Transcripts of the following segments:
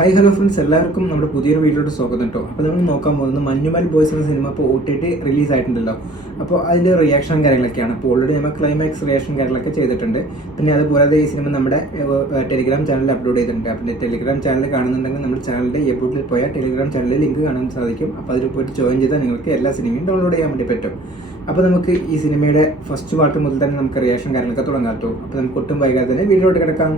Hi hello friends, എല്ലാവർക്കും നമ്മുടെ പുതിയൊരു വീഡിയോയുടെ സ്വാഗതം കേട്ടോ. അപ്പോൾ നമ്മൾ നോക്കാൻ പോകുന്നത് മഞ്ഞുമൽ ബോയ്സ് എന്ന സിനിമ ഇപ്പോൾ OTT റിലീസ് ആയിട്ടുണ്ടല്ലോ. അപ്പോൾ അതിൻ്റെ റിയാക്ഷൻ കാര്യങ്ങളൊക്കെയാണ്. അപ്പോൾ ഓൾറെഡി നമ്മൾ ക്ലൈമാക്സ് റിയാക്ഷൻ കാര്യങ്ങളൊക്കെ ചെയ്തിട്ടുണ്ട്. പിന്നെ അതുപോലെ ഈ സിനിമ നമ്മുടെ ടെലിഗ്രാം ചാനലിൽ അപ്ലോഡ് ചെയ്തിട്ടുണ്ട്. അപ്പോൾ ടെലിഗ്രാം ചാനൽ കാണുന്നുണ്ടെങ്കിൽ നമ്മുടെ ചാനലിൻ്റെ എബോട്ടിൽ പോയാൽ ടെലിഗ്രാം ചാനലിൽ ലിങ്ക് കാണാൻ സാധിക്കും. അപ്പോൾ അതിൽ പോയിട്ട് ജോയിൻ ചെയ്താൽ നിങ്ങൾക്ക് എല്ലാ സിനിമയും ഡൗൺലോഡ് ചെയ്യാൻ വേണ്ടി പറ്റും. അപ്പോൾ നമുക്ക് ഈ സിനിമയുടെ ഫസ്റ്റ് പാർട്ട് മുതൽ തന്നെ നമുക്ക് റിയാക്ഷൻ കാര്യങ്ങളൊക്കെ തുടങ്ങാം കേട്ടോ. അപ്പോൾ നമുക്ക് ഒട്ടും വൈകാതെ തന്നെ വീഡിയോയിലോട്ട് കിടക്കാം.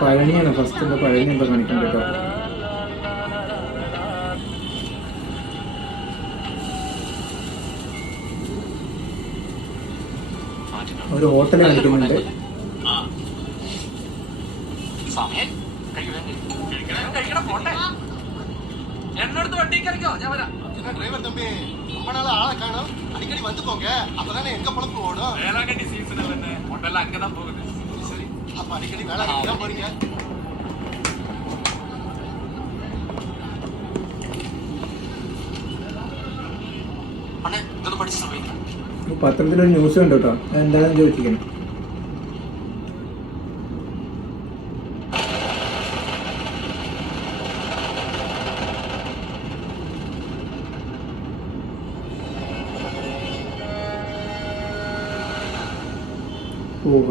പഴനിയാണ് ഫസ്റ്റ്. എന്താ പഴനി എന്താ കാണിക്കുന്നത് കേട്ടോ. ഒരു ഹോട്ടൽ കാണിക്കുന്നുണ്ട്. அடிக்கடி வந்து போங்க, அப்பதானே எங்க பொழப்பு ஓடும். வேளாங்கண்ணி சீசன் இல்ல, ஹோட்டல்ல அங்கதான் போகுது. சரி, அப்ப அடிக்கடி வேளாங்கண்ணி தான் போறீங்க. அண்ணே ഇത് പഠിച്ച സമയം പത്രത്തിലൊരു ന്യൂസ് കണ്ടു കേട്ടോ. എന്താണെന്ന് ചോദിച്ചിരിക്കണം.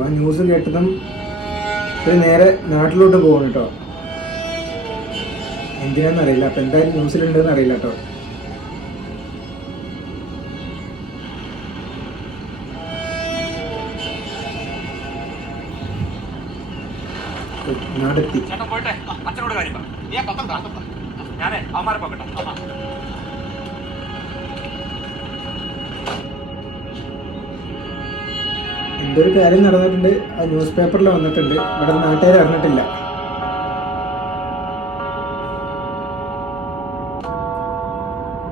ആ ന്യൂസ് കേട്ടതും നേരെ നാട്ടിലോട്ട് പോകണം കേട്ടോ. എന്തിനാന്നറിയില്ല. അപ്പൊ എന്തായാലും ന്യൂസിലുണ്ടെന്ന് അറിയില്ല കേട്ടോ. നാടെത്തി. അച്ഛനോട് കാര്യം ഞാനേ അവന്മാരെ പോകട്ടെ. എന്തൊരു കാര്യം നടന്നിട്ടുണ്ട്. ആ ന്യൂസ് പേപ്പറിൽ വന്നിട്ടുണ്ട്. ഇവിടെ നാട്ടുകാർ അറിഞ്ഞിട്ടില്ല.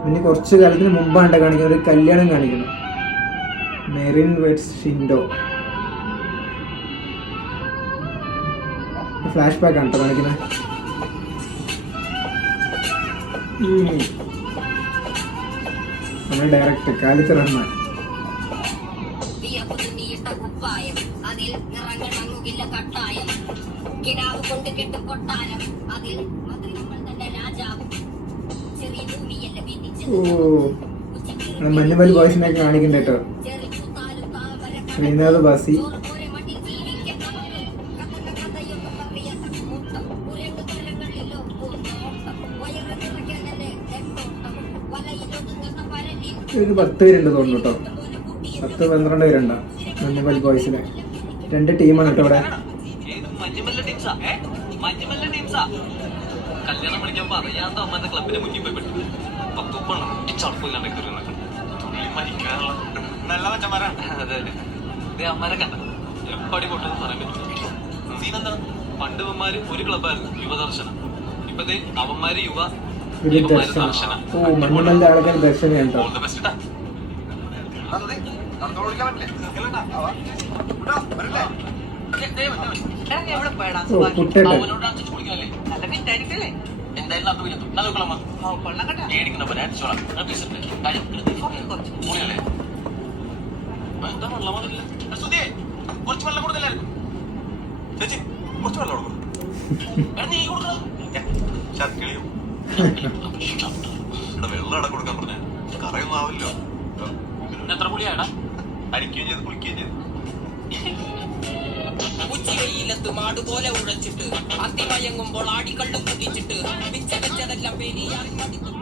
പിന്നെ കുറച്ച് കാലത്തിന് മുമ്പാണ് കാണിക്കുന്നത്. ഒരു കല്യാണം കാണിക്കണം. മെറിൻ വെറ്റ്സ് ഷിൻഡോ ഫ്ലാഷ് ബാക്ക് ആണ് കേട്ടോ കാണിക്കുന്നത്. നമ്മുടെ ഡയറക്ടർ കാലിത്ത് റഹ്മാൻ. മഞ്ഞുമൽ ബോയ്സിനൊക്കെ കാണിക്കണ്ട കേട്ടോ. ശ്രീനാഥ് ബാസി, ഒരു 10 പേരുണ്ട് തോന്നുന്നു കേട്ടോ. 10-12 പേരുണ്ടോ മഞ്ഞുമൽ ബോയ്സിന്. 2 ടീമാണ് കേട്ടോ ഇവിടെ. കല്യാണം വിളിക്കുമ്പോ അറിയാത്ത അമ്മന്റെ ക്ലബിന്റെ മുന്നിൽ പോയി പെട്ടു. അതെ അമ്മരെ കണ്ട എപ്പടി പൊട്ടെന്ന് പറയാൻ പറ്റും. സീനെന്താ, പണ്ട് ഇവന്മാര് ഒരു ക്ലബായിരുന്നു യുവദർശനം. ഇപ്പത്തെ അവന്മാര് യുവ ദർശന. മഞ്ഞുമലിന്റെ ആൾക്കാർ ദർശനം. എന്തായാലും എന്താ വെള്ളം വന്നില്ല. കുറച്ച് വെള്ളം കൊടുത്തില്ലായിരുന്നു ചേച്ചി. കുറച്ച് വെള്ളം കൊടുക്കും. നീ കൊടുക്കണം. വെള്ളം ഇട കൊടുക്കാൻ പറഞ്ഞ കറയൊന്നും ആവില്ലോ. എത്ര പുളിയാടാ? അരിക്കുകയും ചെയ്ത് കുളിക്കുകയും ചെയ്തു. ഉച്ചവെയിലത്ത് മാടുപോലെ ഉഴച്ചിട്ട് അതിമയങ്ങുമ്പോൾ ആടിക്കള്ളു കുടിച്ചിട്ട് പിച്ച വെച്ചതെല്ലാം പെരിയാർ മതിത്തൊട്ട്.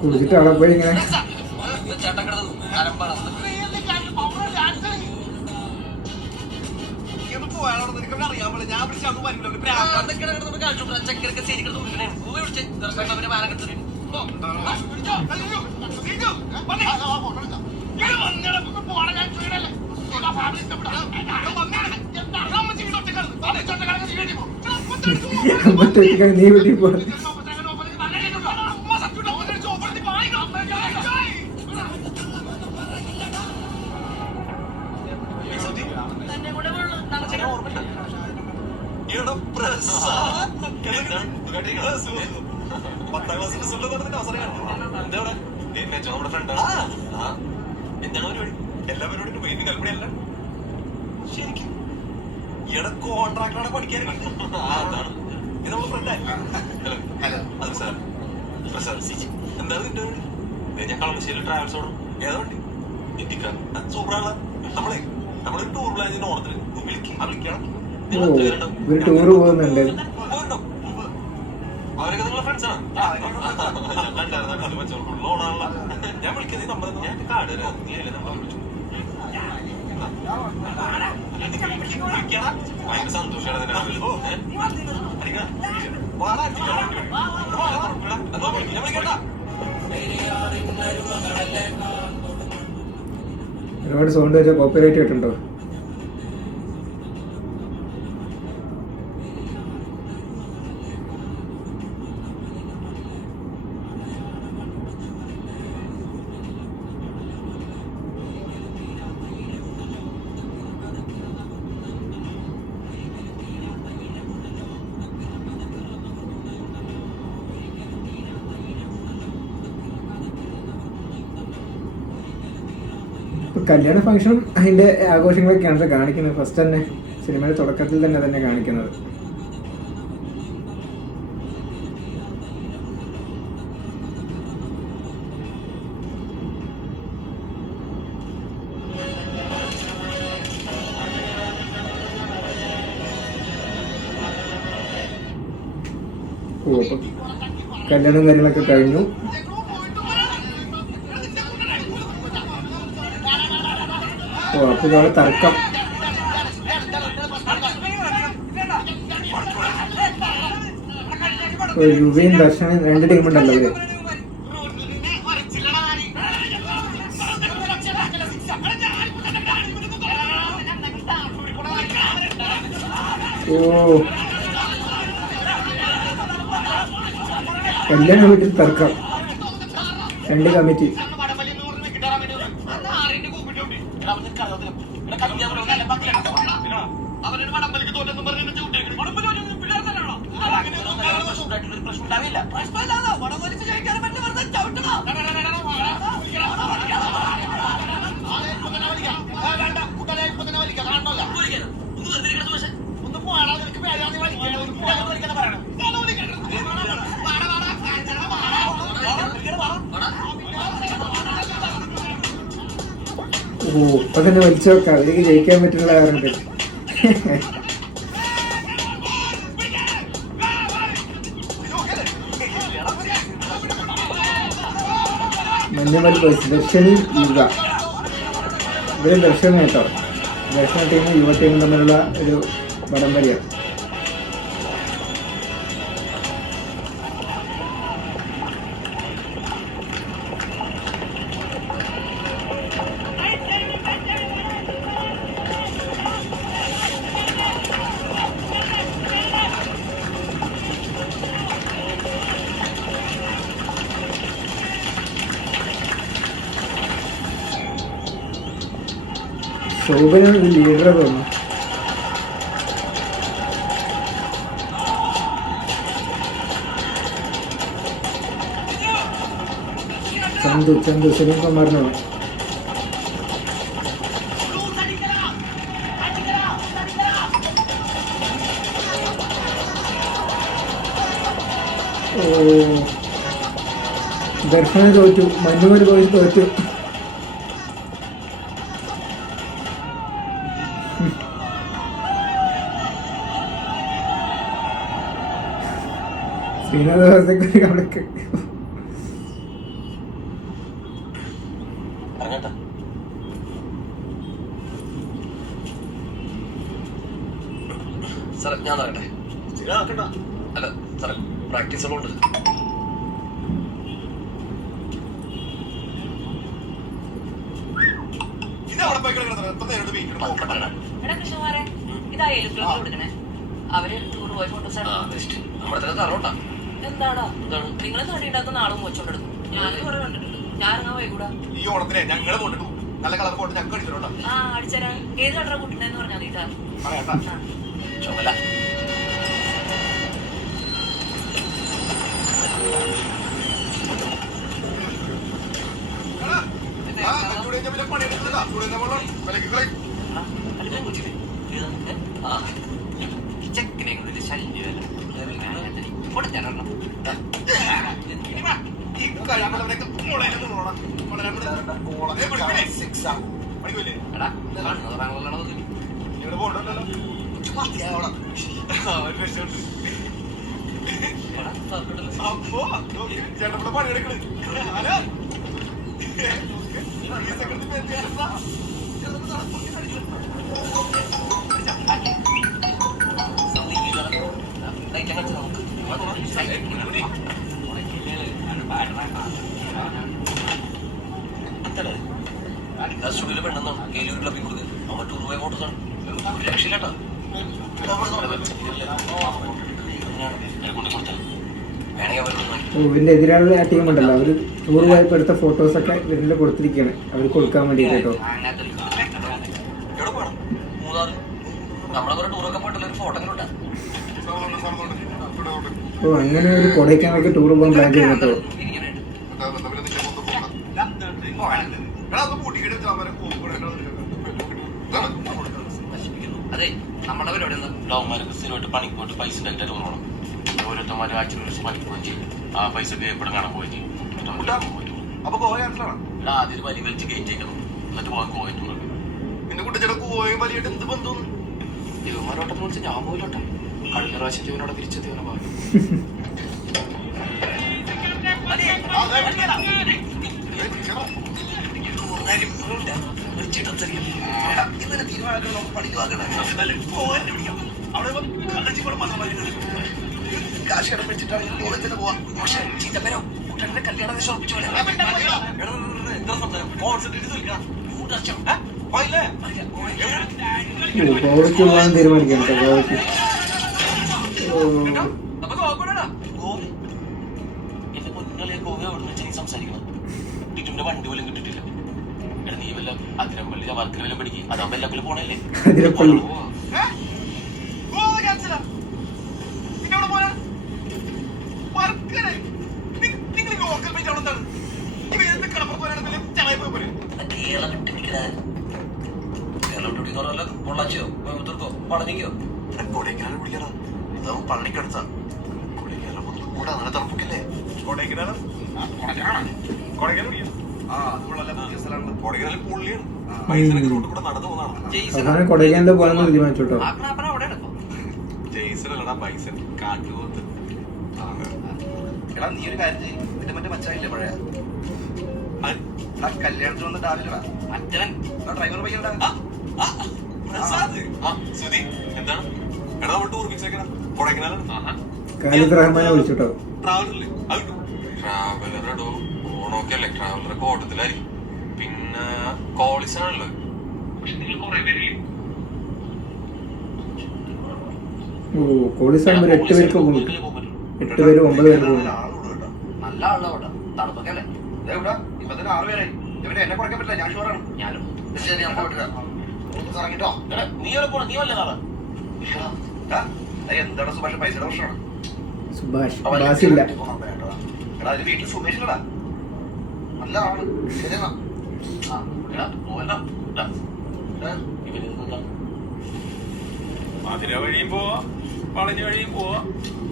കുടിച്ചിട്ട് അവിടെ പോയി ഇങ്ങനെ നീ വീട്ടിൽ പോ. പത്താം ക്ലാസ്സിൽ നമ്മുടെ ഫ്രണ്ടാണ്. എന്താണ് പരിപാടി? എല്ലാ പരിപാടിയും വെയിറ്റ് കൽപ്പനയല്ല ശരിക്കും. ഈയിടെ കോൺട്രാക്ടറാണ് പഠിക്കാറുണ്ട്. അതാണ് ഇത് നമ്മുടെ ഫ്രണ്ടായിരുന്നു. ഹലോ അത് സാർ എന്താണ് നിന്റെ പരിപാടി? ഞാൻ കളമശ്ശേരി ട്രാവൽസ് ഓടും. ഏതാ വണ്ടി? ഇന്ത്യക്കാ സൂപ്പറാണ്. നമ്മളൊരു ടൂർ പ്ലാൻ ചെയ്യുന്ന ഓണത്തിന് വിളിക്കണം. ഒരു ടൂറ് പോകുന്നുണ്ട്. അവരൊക്കെ നിങ്ങളെ ഫ്രണ്ട്സാണ്. ഓണാണല്ലോ. ഞാൻ വിളിക്കുന്നത് നമ്മൾ ഞാൻ കാർഡ് തരാം. നീ അല്ലേ നമ്മൾ ഭയങ്കര സന്തോഷമാണ്. ഒരുപാട് സൗണ്ട് വെച്ചാൽ കോപ്പിറൈറ്റ് കിട്ടുന്നുണ്ടോ? കല്യാണ ഫംഗ്ഷനും അതിന്റെ ആഘോഷങ്ങളൊക്കെയാണ് കാണിക്കുന്നത്. ഫസ്റ്റ് തന്നെ സിനിമയുടെ തുടക്കത്തിൽ തന്നെ കാണിക്കുന്നത്. ഓ അപ്പൊ കല്യാണം കാര്യങ്ങളൊക്കെ കഴിഞ്ഞു. ഓ അപ്പൊ ഇതോടെ തർക്കം. യുവയും ദർശനും രണ്ട് ടീമുണ്ടല്ലോ ഇവര്. ഓ കല്യാണ വീട്ടിൽ തർക്കം. രണ്ട് കമ്മിറ്റി. ഓ ഇപ്പൊ തന്നെ വലിച്ചു വെക്കാം. അതിലേക്ക് ജയിക്കാൻ പറ്റുള്ള കാരണത്തിൽ മഞ്ഞുമൽ ബോയ്സ് ദർശനും യുവ. ഇവരും ദർശനം കേട്ടോ. ദർശന ടീമും യുവ ടീമും തമ്മിലുള്ള ഒരു പരമ്പരയാണ്. ശോഭന ഒരു ലീഡറെ തോന്നുന്നു. ചന്തു സുനിൽ കുമാറിനോ? ഓ ദർശന തോറ്റു. മഞ്ഞുമൽ പോയി തോറ്റു. ശ്രീനാഥ് അവിടേക്ക് സാറേ ഞാൻ പറയട്ടെ. അല്ല സാറേ പ്രാക്ടീസ് ഉള്ളതുകൊണ്ട് അവര് ടൂർ പോയ ഫോട്ടോസ് നമ്മുടെ തന്നെ തറോട്ടാ. എന്താടാ നിങ്ങളെ തടി ഉണ്ടാക്കുന്ന ആളും മോച്ചോണ്ടെടുക്കും ഞാനും കുറെ കണ്ടിട്ടുണ്ട്. ഞാൻ ഇറങ്ങാൻ വൈകൂടാ. ഈ ഓണത്തിനെ ഞങ്ങള് കൊണ്ടിട്ടു നല്ല കളർ പോട്ട് ഞങ്ങൾക്ക് അടിച്ചിട്ടുണ്ടോ? ആ അടിച്ചരാ. ഏത് കളറാ കൂട്ടുണ്ടെന്ന് പറഞ്ഞാൽ നീട്ടാ. പറയാട്ടാ ചുമല ചെക്കിനെ കൊണ്ട് ശല്യമല്ല. കൊടുത്തരണം. എടാ ചേട്ടപ്പടെ പണിയെടുക്കണ് സ്റ്റുഡിയോയിലെ പെണ്ണെന്നാണ് ഏലൂർ ക്ലബിൽ കൊടുക്കുക. അവൻ ടൂർ പോയ ഫോട്ടോസാണ്. ഒരു രക്ഷയില്ലാട്ടോ. വേണമെങ്കിൽ അവർ ഇവന്റെ എതിരാളികളെ ആ ടീം ഉണ്ടല്ലോ, അവര് ടൂർ പോയപ്പോ എടുത്ത ഫോട്ടോസൊക്കെ ഇവരിൽ കൊടുത്തിരിക്കുകയാണ്, അവർ കൊടുക്കാൻ വേണ്ടിട്ട് കേട്ടോ. എവിടെ പോകണം? മൂന്നാറ്. നമ്മളെ കുറെ ടൂറൊക്കെ പോയിട്ടല്ലോ, ഒരു ഫോട്ടോ ഇട്ടാ. ഓ അങ്ങനെ ഒരു കൊടൈക്കനാലേക്ക് ടൂർ പോകാൻ പ്ലാൻ ചെയ്യുന്നു കേട്ടോ. അതെ നമ്മുടെ പരിപാടി എന്താ? ലവന്മാർക്ക് സ്ഥിരമായിട്ട് പണിക്ക് പോയിട്ട് പൈസ ഉണ്ടാക്കിയിട്ട് തോന്നണം. ഓരോരുത്തന്മാരും ആഴ്ച ഒരു ദിവസം പണിക്ക് പോവുകയും ചെയ്യും. ആ പൈസ എപ്പോഴും കാണാൻ പോവുകയും ചെയ്യും. അപ്പൊ ഗോവ ക്യാൻസലാണ്. ആദ്യം വലി വലിച്ച് കയറ്റിയേക്കണം, എന്നിട്ട് പോകാൻ പോയിട്ടുള്ളൂ. പിന്നെ കുട്ടിച്ചേട്ടാ ഗോവയും വലിയായിട്ട് എന്ത് ബന്ധം? ഇവന്മാരോട്ടം വിളിച്ച് ഞാൻ പോയില്ലോട്ടെ. കഴിഞ്ഞ പ്രാവശ്യം ഇവനോടെ തിരിച്ചെത്തിയവനെ ഭാഗം. ഗോവയ്ക്ക് പോകാൻ തീരുമാനിക്കാം കേട്ടോ. ഗോവയ്ക്ക് എന്റെ പൊന്നുകളെ ഗോവ എവിടെ വെച്ചാൽ സംസാരിക്കണം. ടിറ്റുവിന്റെ വണ്ടി പോലും കിട്ടിയിട്ടില്ല. എടാ നീ വല്ല അതിരമ്പള്ളി വർക്കിൽ വല്ല പിടിക്കും. അതാവുമ്പോ എല്ലാ പോലും പോണല്ലേ. അതിരപ്പള്ളി കേരളം വിട്ടുപിടിക്കാൻ കേരളം വിട്ടുപിടിക്കുന്ന പറഞ്ഞാൽ പൊള്ളാച്ചിയോ കോയമ്പത്തൂർക്കോ പളനിക്കോ കൊടൈക്കനാലും പിടിക്കണം. ഇതാവും പള്ളിക്കടുത്താ. കൊടൈക്കനാലും കൂടെ അങ്ങനെ തണുപ്പൊക്കില്ലേ? കൊടൈക്കനാലും കൊടൈക്കനാൽ പിടിക്കാം. ആ അതുകൊള്ളല്ല, പുതിയ സ്ഥലമാണ്. കൊടൈക്കനാലും പുള്ളിയാണ്. പൈസനൊക്കെ റോഡ് കൂടെ നടന്നു പോകുന്നതാണ്. അങ്ങനെ കൊടൈക്കനാലിൽ പോകാൻ തീരുമാനിച്ചു കേട്ടോ. ജെയ്സണല്ലടാ പൈസൻ, കാട്ടുപോത്ത്. എടാ നീ ഒരു കാര്യം ചെയ്യും, നിന്റെ മറ്റേ മച്ചായില്ലേ പഴയ കല്യാണത്തിന് വന്ന ഡാവില്ലടാ ഡ്രൈവർ പയ്യടാ. സുധി എന്താണ്? എടാ നമ്മൾ ടൂർ ഫിക്സ് ആക്കണം. കൊടൈക്കനാലാണ്. ഖാലിദ് റഹ്മാനെ വിളിച്ചു കേട്ടോ. ട്രാവലറില്ലേ? ട്രാവലറോ ഓണമൊക്കെ അല്ലേ, ട്രാവലറൊക്കെ ഓട്ടത്തിലായിരിക്കും. പിന്നെ കോളിസാണല്ലോ. പക്ഷെ നിങ്ങൾ കുറെ പേരില്ലേ? ഓ കോളിസാകുമ്പോൾ 8 പേർക്ക് പോകും. 8 പേര് 9 പേര് പോകും. നല്ല ആളാ അവിടെ. തണുപ്പൊക്കെ അല്ലേ? ഇപ്പൊ തന്നെ 6 പേരായി. ഇവനെ എന്നെ കുറയ്ക്കാൻ പറ്റില്ല, ഞാൻ ഷുവറാണ്. ഞാനും ശരി ഞാൻ പോയിട്ട് ഇറങ്ങിട്ടോ. നീ എവിടെ പോണം? നീ വല്ല നാളെ എന്താണ് സുഭാഷ് പൈസയുടെ പ്രശ്നമാണ്. സുഭാഷ് ബാസില്ല. എടാ അതിന് വീട്ടിൽ സുമേഷിലടാ നല്ല ആള്. ശരിയെന്നാ മധുര വഴിയും പോവാ, പളനി വഴിയും പോവാ.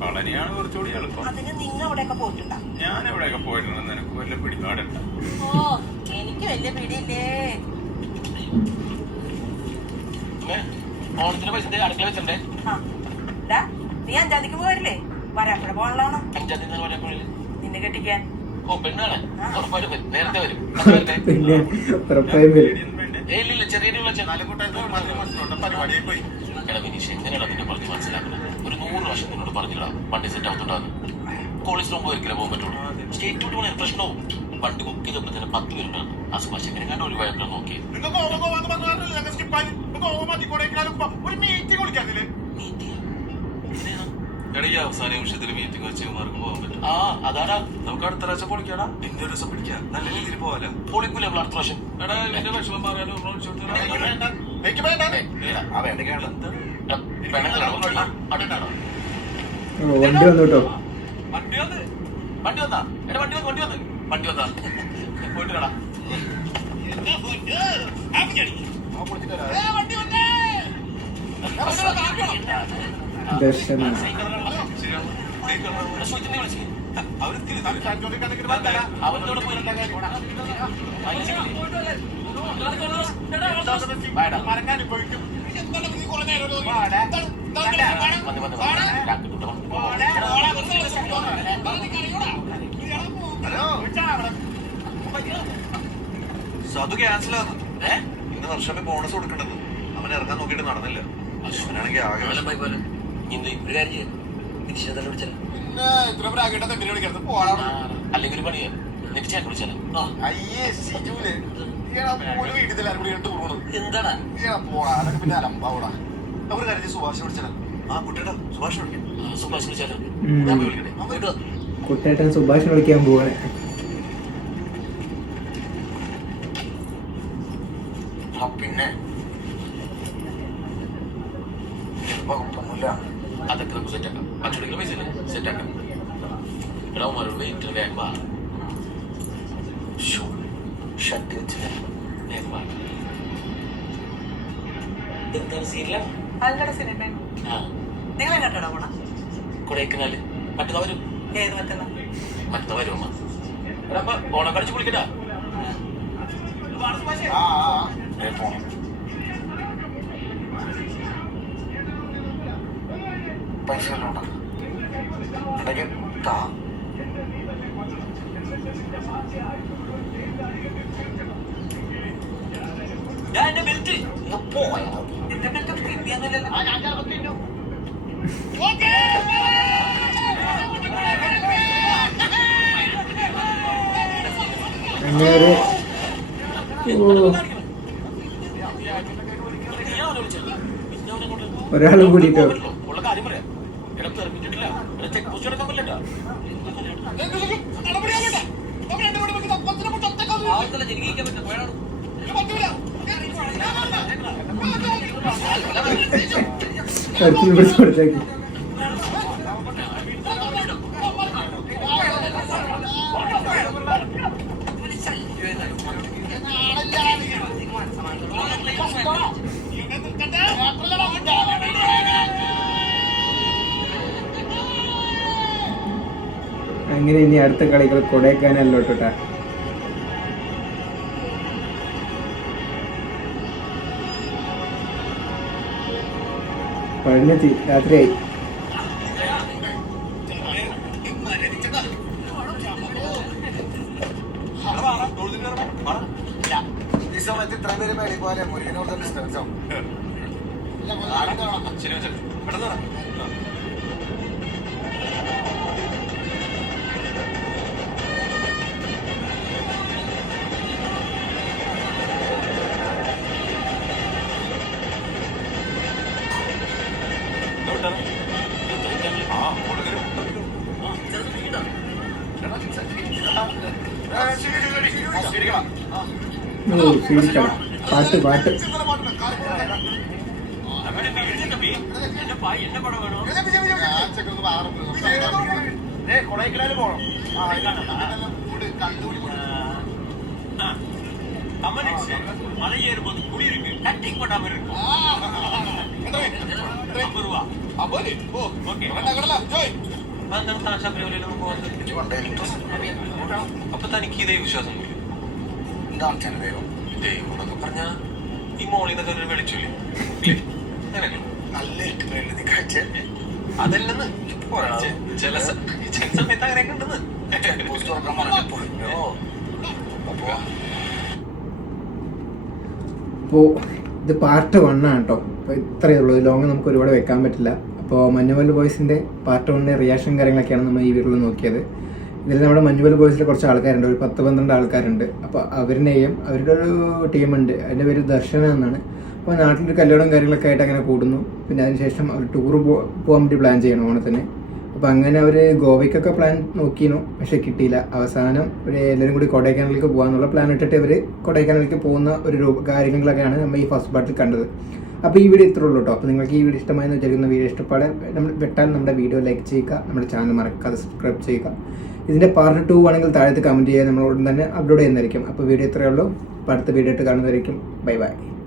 പളനിയാണ് കുറച്ചുകൂടി എളുപ്പം. അതിന് നിങ്ങൾ അവിടെയൊക്കെ പോയിട്ടുണ്ടോ? ഞാൻ എവിടെയൊക്കെ പോയിട്ടുണ്ടെന്ന് എനിക്ക് വല്ല പിടിപാടുണ്ട. ഓ എനിക്ക് വലിയ പിടിയില്ലേ. ഓണത്തിന് പൈസ അടുക്കള വെച്ചിട്ടേ. ആ ഡാ, നീ 5-ാം തീയതിക്ക് പോരില്ലേ? വരാപ്പുഴ പോകാനുള്ളതാണോ? 5-ാം തീയതി വരാപ്പോഴേ. നിന്നെ കെട്ടിക്കാൻ. ഓ പെണ്ണാണ്, ഉറപ്പായിട്ടും വരും. നേരത്തെ വരും. പിന്നെ ഉറപ്പായും വരും. ഇല്ല ചെറിയ പരിപാടിയായി പോയി. എടാ വിനീഷ്, എങ്ങനെയാണ് പിന്നെ പറഞ്ഞ് മനസ്സിലാക്കുന്നത്? ഒരു 100 വർഷം നിന്നോട് പറഞ്ഞില്ല വണ്ടി സെറ്റ് ആവുന്നുണ്ടാകും. കോളേജിൽ മുമ്പ് ഒരിക്കലും പോകാൻ പറ്റുള്ളൂ. സ്റ്റേറ്റ് വിട്ട് പോകണേ പ്രശ്നവും. വണ്ടി ബുക്ക് ചെയ്തപ്പോൾ തന്നെ 10 പേരുണ്ടാകും. ആ സുഭാഷ് എങ്ങനെ കണ്ട ഒരു വയപ്പിലും നോക്കി ഒരു മീറ്റിംഗ് വിളിക്കാന്നില്ലേ? എടാ ഈ അവസാന നിമിഷത്തിൽ മീറ്റിംഗ് വെച്ച് മാർക്ക് പോകാൻ പറ്റും. ആ അതാടാ നമുക്ക് അടുത്ത പ്രാവശ്യം പൊളിക്കാടാ. പിന്നെ ഒരു ദിവസം പിടിക്കാം, നല്ല രീതിയിൽ പോവാലോ. പൊളിക്കൂല നമ്മൾ അടുത്ത പ്രാവശ്യം. എടാ ഇതിന്റെ വിഷമം പറയാനോ വിളിച്ചോണ്ട് ആ വേണ്ടക്കാണല്ലോ അടുത്താണോ ഓ, വണ്ടി വന്നു കേട്ടോ. വണ്ടി വന്ന് വണ്ടി വന്നാ എടാ വണ്ടി വന്ന് വണ്ടി വന്ന് വണ്ടി വന്നാ പോയിട്ട് കാണാം. ദർശന അവനോട് പോയി അത് ക്യാൻസൽ ആകുന്നു. ഇന്ന് വർഷം ബോണസ് കൊടുക്കണ്ടെന്ന് അവൻ ഇറങ്ങാൻ നോക്കിയിട്ട് നടന്നില്ല. അശ്വനാണെങ്കിൽ ആകെ പിന്നെ ഇത്ര പ്രാഗിട്ട തെണ്ടിനെ വിളിക്കരുത്, പോടാ. അല്ലെങ്കിൽ ഒരു പണിയാ നിനക്ക് ചേട്ടൻ വിളിച്ചാലോ. അയ്യേ സിജുവില് പോലും വീട്ടിൽ എല്ലാവരും കൂടി ഇട്ട് പോണു. എന്താടാ പോടാ, അതൊക്കെ പിന്നെ അലമ്പാവൂടാ. നമുക്ക് കരുതി സുഭാഷ് വിളിച്ചാൽ ആ കുട്ടിയുടെ സുഭാഷ് വിളിക്കാം. സുഭാഷ് വിളിച്ചാലോ. ഉം. ഞാൻ പോയി വിളിക്കട്ടെ. കുട്ടേട്ടൻ സുഭാഷിനെ വിളിക്കാൻ പോവാണ്. പിന്നെ അതൊക്കെ നമുക്ക് സെറ്റാക്കാം. അച്ചടിക്കുന്ന പൈസ ഇല്ല, സെറ്റാക്കാം. എടാ അവന്മാരോട് വെയിറ്റിന് വേഗം വാ. ഷർട്ട് വെച്ചില്ല വേഗം വാ. എന്താണ് സീരിയല? അതിന്റെ സിനിമ ആ നിങ്ങൾ എങ്ങോട്ടാ പോണ? കൊടൈക്കനാല് മറ്റന്നാ വരും. ഏത് മറ്റന്നാ? മറ്റന്നാ വരും അമ്മ. എടാ അപ്പൊ ഓണം കളിച്ച് വിളിക്കട്ടാ. പോണം. പൈസ ഇടയ്ക്ക് താ. എന്റെ ബെൽറ്റ് പോയാ എന്റെ ബെൽറ്റ് കിട്ടിയൊന്നുമില്ലല്ലോ. അങ്ങനെ ഒരു ഒരാളും കൂടിട്ടോ. ഉള്ള കാര്യം പറയാം. എടാ തെറിപ്പിച്ചിട്ടില്ല. ചെക്ക് പോസ്റ്റ് എടുക്കാൻ പറ്റില്ല. ജനിക്കാൻ പറ്റും. കരുത്തിൽ പിടിച്ച് കൊടുത്തേക്ക്. അങ്ങനെ ഇനി അടുത്ത കളികൾ കൊടൈക്കനാലിലോട്ടാ. പതിനെത്തി രാത്രിയായി. ഈ സമയത്ത് ഇത്ര പേര് മേളിൽ പോലെ മുരുകനോട് ഡിസ്റ്റൻസ് ആവും. ശരി വെച്ചാൽ പെട്ടെന്ന് പറ. ഓ ക്ഷീണിക്കണം. പാട്ട് പാട്ട് കൊടൈക്കനാല് പോണം. மலையேறும்போது குடியிருக்கு கட்டிங் போட்டாம இருக்கு. അപ്പൊ തനിക്ക് ഇതേ വിശ്വാസം ദൈവം ദൈവം എന്നൊക്കെ പറഞ്ഞാ ഈ മോളിൽ നിന്നൊക്കെ ഒരു വെളിച്ചില്ലേ നല്ല ഇട്ടുപേരുന്നത് കാഴ്ച അതല്ലെന്ന് ചില സമയത്ത് അങ്ങനെയൊക്കെ ഉണ്ടെന്ന്. അപ്പോൾ ഇത് പാർട്ട് 1 ആണ് കേട്ടോ. അപ്പോൾ ഇത്രയേ ഉള്ളൂ. ലോങ് നമുക്ക് ഒരുപാട് വെക്കാൻ പറ്റില്ല. അപ്പോൾ മഞ്ഞുമൽ ബോയ്സിൻ്റെ പാർട്ട് 1 റിയാക്ഷൻ കാര്യങ്ങളൊക്കെയാണ് നമ്മൾ ഈ വീഡിയോയിൽ നോക്കിയത്. ഇതിൽ നമ്മുടെ മഞ്ഞുമൽ ബോയ്സിൽ കുറച്ച് ആൾക്കാരുണ്ട്, ഒരു 10-12 ആൾക്കാരുണ്ട്. അപ്പോൾ അവരുടെയും അവരുടെ ഒരു ടീമുണ്ട്, അതിൻ്റെ പേര് ദർശന എന്നാണ്. അപ്പോൾ നാട്ടിലൊരു കല്യാണം കാര്യങ്ങളൊക്കെ ആയിട്ട് അങ്ങനെ കൂടുന്നു. പിന്നെ അതിനുശേഷം അവർ ടൂർ പോകാൻ വേണ്ടി പ്ലാൻ ചെയ്യണം ഓണത്തിന്. അപ്പോൾ അങ്ങനെ അവർ ഗോവയ്ക്കൊക്കെ പ്ലാൻ നോക്കിയിരുന്നു, പക്ഷെ കിട്ടിയില്ല. അവസാനം ഒരു എല്ലാവരും കൂടി കൊടൈക്കനാലിലേക്ക് പോകാന്നുള്ള പ്ലാൻ ഇട്ടിട്ട് ഇവർ കൊടൈക്കനാലിലേക്ക് പോകുന്ന ഒരു കാര്യങ്ങളൊക്കെയാണ് നമ്മൾ ഈ ഫസ്റ്റ് പാർട്ടിൽ കണ്ടത്. അപ്പോൾ ഈ വീഡിയോ ഇത്രേ ഉള്ളൂ കേട്ടോ. അപ്പോൾ നിങ്ങൾക്ക് ഈ വീഡിയോ ഇഷ്ടമായെന്ന് വിചാരിക്കുന്ന വീഡിയോ ഇഷ്ടപ്പെടാൻ വെട്ടാൽ നമ്മുടെ വീഡിയോ ലൈക്ക് ചെയ്യുക, നമ്മുടെ ചാനൽ മറക്കാതെ സബ്സ്ക്രൈബ് ചെയ്യുക. ഇതിൻ്റെ പാർട്ട് 2 ആണെങ്കിൽ താഴത്ത് കമൻറ്റ് ചെയ്യുക, നമ്മളോട് തന്നെ അപ്ലോഡ് ചെയ്യുന്നതായിരിക്കും. അപ്പോൾ വീഡിയോ ഇത്രയേ ഉള്ളൂ. അപ്പോൾ അടുത്ത വീഡിയോ ഇട്ട് കാണുന്നതായിരിക്കും. Bye bye.